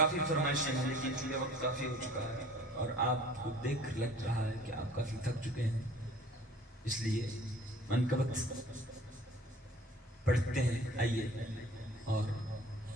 کافی فرمائشیں ہیں لیکن چونکہ وقت کافی ہو چکا ہے اور آپ کو دیکھ لگ رہا ہے کہ آپ کافی تھک چکے ہیں، اس لیے منقبت پڑھتے ہیں. آئیے اور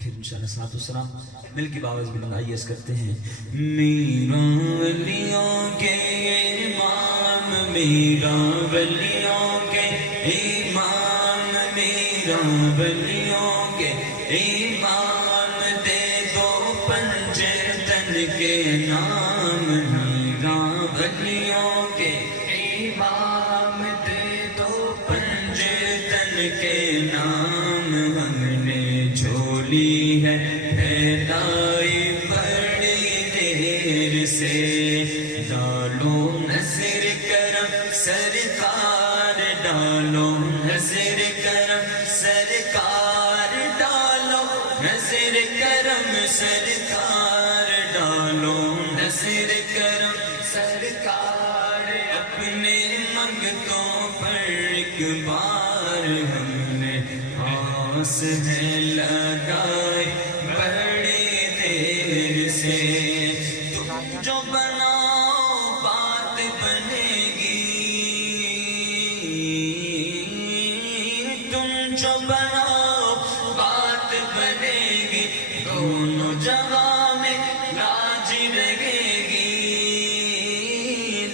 پھر انشاءاللہ صلاۃ والسلام مل کے باوز بلند آئیے اس کرتے ہیں. میرا ولیوں کے امام، میرا ولیوں کے امام، میرا ولیوں کے امام، دے دو پنجے تن کے نام. میرا ولیوں کے امام، دے دو پنجے تن کے نام. ہم نے جھولی ہے پھیلائی بڑی دیر سے، ڈالو نظر کرم سرکار، ڈالو نظر کرم سرکار، ڈالو نظر کرم سرکار، ڈالو نظر کرم سرکار. اپنے منگتوں پر ایک بار ہم نے آس ہے لگائی بڑی دیر سے. تم جو بناؤ بات بنے گی، تم جو بناؤ بات بنے گی. دونوں جہاں میں لاج رہے گی،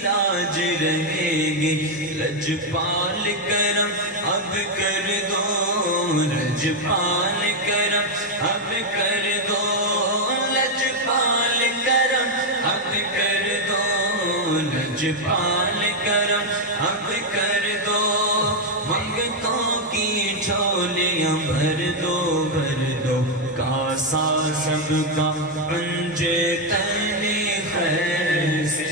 لاج رہے گی. لجپال کرم اب کر دو، لجپال کرم اب کر دو، لجپال کرم اب کر دو، لجپال کرم اب کر دو. منگتوں کی جھولیاں بھر دو، بھر دو. کاسا سب کا پنجے تنے خیر سے.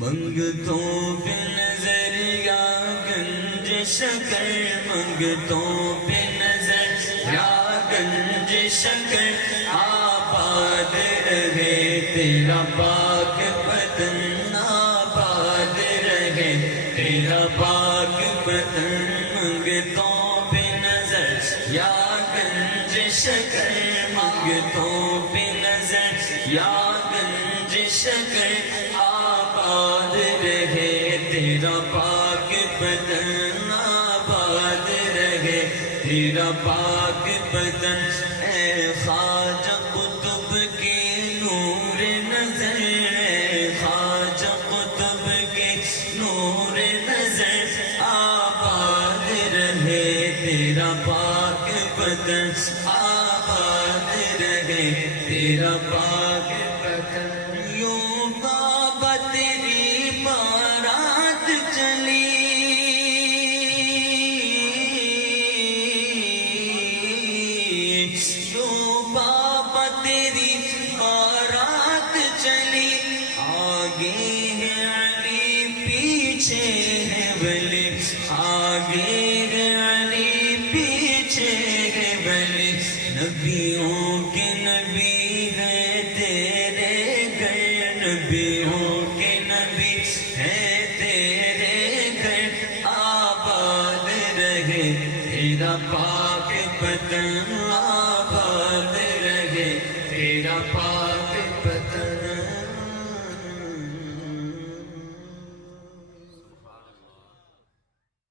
منگتوں پہ نظر یا گنج شکر، منگتوں پہ نظر یا گنج شکر. آباد رہے تیرا پاک بدن، آباد رہے تیرا پاک بدن. منگتوں پہ نظر یا گنج شکر، منگتوں پہ نظر یا گنج شکر. آباد رہے تیرا پاک بدن، آباد رہے تیرا پاک بدن. اے خواجہ قطب کی نور نظر، اے خواجہ قطب کی نور نظر. آباد رہے تیرا پاک بدن، آباد رہے تیرا پاک بدن. یوں بابا تیری بارات چلی، یوں بابا تیری بارات چلی. آگے ہے علی پیچھے ہے ولی، آگے ہے علی پیچھے ہے ولی. نبیوں کے نبی ہے تیرے گھر، نبیوں کے نبی ہے تیرے گھر. آباد رہے تیرا پاک بدن، آباد رہے تیرا پاک